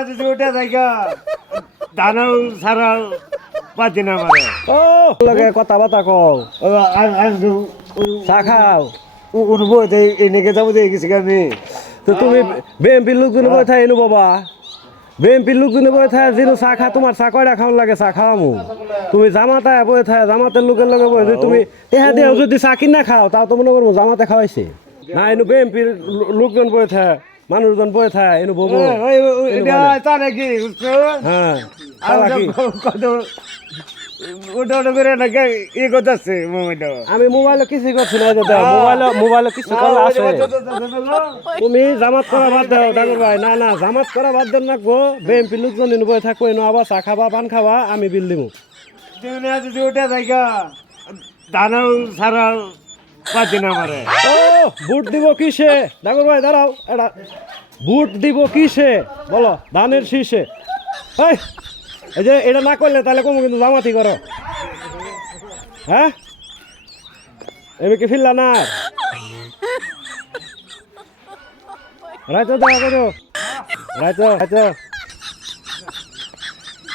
ওটা জায়গা দানাও সারা পাতি না মানে ও লাগে কথা বাতা কও চা খাও উঠবো এনেকে যাবো দিয়ে গেছি আমি তো তুমি বিএমপির লোকজন বই থাই এনু বাবা বিএমপির লোকজন বই থাই যেন চা খা তোমার চা কয়টা খাওয়ান লাগে চা খাওয়ামু তুমি জামাতা বই থাই জামাতের লোকের লগে বই তুমি তেহা দেও যদি চা কিনা খাও তাও তো মনে করবো জামাতে খাওয়াইছে না এনু বিএমপির লোকজন বই থাই মানুষজন বই থাই এনু ববো তা নাকি বুঝছো হ্যাঁ আর তালা কি? কত ওটা ওটা করে নাকি ইয়ে করতেছে মোবাইলটা আমি মোবাইলে কিছু করছি না যে দাও মোবাইলে কিছু করা আছে তুমি জামাত করা বাদ দাও ডাঙর ভাই না না জামাত করা বাদ দেন না গো বিএমপি লোকজন এনে বই থাকবো এনে আবার চা খাবা পান খাবা আমি বিল দিব যদি ওটা জায়গা দানাও সারা পাতি না মারে ও বুট দিব কিসে ডাঙর ভাই দাঁড়াও এটা বুট দিব কিসে বলো ধানের শীষে এই যে এটা না করলে তাহলে কমো কিন্তু জামাতি করো হ্যাঁ এমনি কি ফিরলা না রাইতো দেখা করো রাইতো